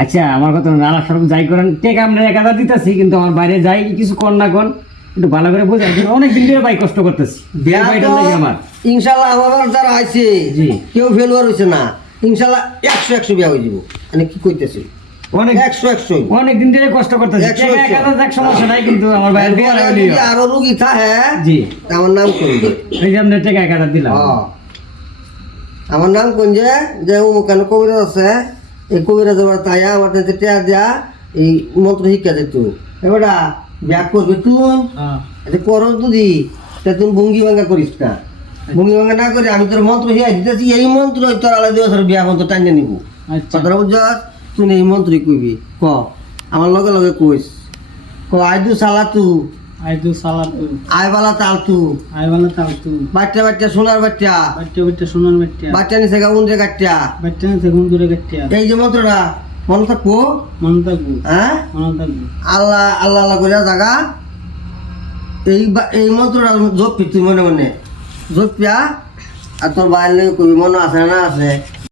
আচ্ছা আমার কথা নানা সরম যাই করেন টেকা আমরা 1000 দিতেছি কিন্তু আমার বাইরে যাই কিছু কর না কোন একটু ভালো করে বোঝাই অনেক দিন ধরে ভাই কষ্ট করতেছি বিয়া ভাইটা তো লাগে আমার ইনশাআল্লাহ আমার যারা আইছে জি। কেউ ফেলুয়ার হইছে না ইনশাআল্লাহ 100 বিয়া হয়ে যাব মানে কি কইতেছি অনেক 100 অনেক দিন ধরে কষ্ট করতেছি 100 টেকা 1000 যাক সমস্যা নাই কিন্তু আমার বাইরে বিয়া লাগে যদি আরো রোগী থাকে জি আমার নাম কোন যে এই যে আমরা টেকা 1000 দিলাম আমার নাম কোন যে কেন কবিরাজ আছে এই কবিরাজ আবার তাই আমার টেয়া দিয়া এই মন্ত্র শিক্ষা দিত এবারটা বিয়া করবে তুই এটা করো যদি তা তুমি ভঙ্গি ভাঙ্গা করিস না ভঙ্গি ভাঙ্গা না করে আমি তোর মন্ত্র হিয়া দিতেছি এই মন্ত্র তোর আলাদা দিবস বিয়া মন্ত্র টাইনে নিব আচ্ছা কথাটা বুঝছ তুই এই মন্ত্রই কইবি ক আমার লগে লগে কইস ক আইদু সালাতু আইদু সালাতু আইবালা তালতু আইওয়ালা তালতু বাচ্চা বাচ্চা সোনার বাচ্চা বাচ্চা বাচ্চা সোনার বাচ্চা বাচ্চা নিচে উন্ডে কাটটা বাচ্চা না সেগুন দূরে কাটিয়া এই যে মন্ত্রটা মনে থাকবো মনে থাকবো হ্যাঁ মনে থাকবো আল্লাহ আল্লাহ আল্লাহ করে জাগা এই মন্ত্রটা জপি তুই মনে মনে জপিয়া আর তোর বাইরে কবি মনে আছে না আছে